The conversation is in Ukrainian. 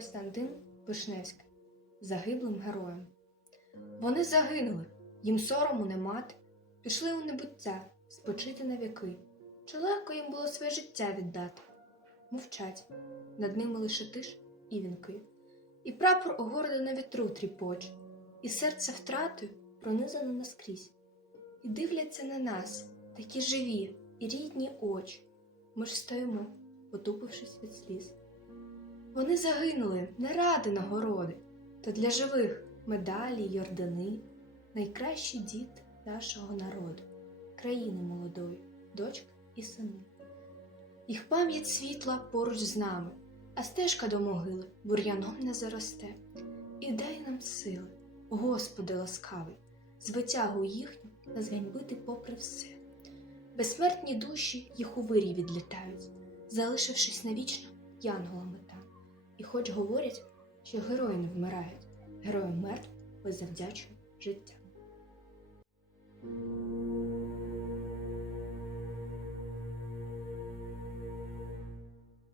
Костянтин Вишневський загиблим героям. Вони загинули, їм сорому не мати, пішли у небуття, спочити на віки. Чи легко їм було своє життя віддати? Мовчать, над ними лише тиш і вінки. І прапор огорда на вітру тріпоче, і серце втратою пронизано наскрізь. І дивляться на нас такі живі і рідні очі. Ми ж стоїмо, потупившись від сліз. Вони загинули не ради нагороди, то для живих медалі й ордени, найкращі діти нашого народу, країни молодої, дочки і сини. Їх пам'ять світла поруч з нами, а стежка до могили бур'яном не заросте. І дай нам сили, Господи ласкавий, звитягу їхню не зганьбити попри все. Безсмертні душі їх у вирі відлітають, залишившись навічно янголами. І хоч говорять, що герої не вмирають, герої мертв ви завдячує життя.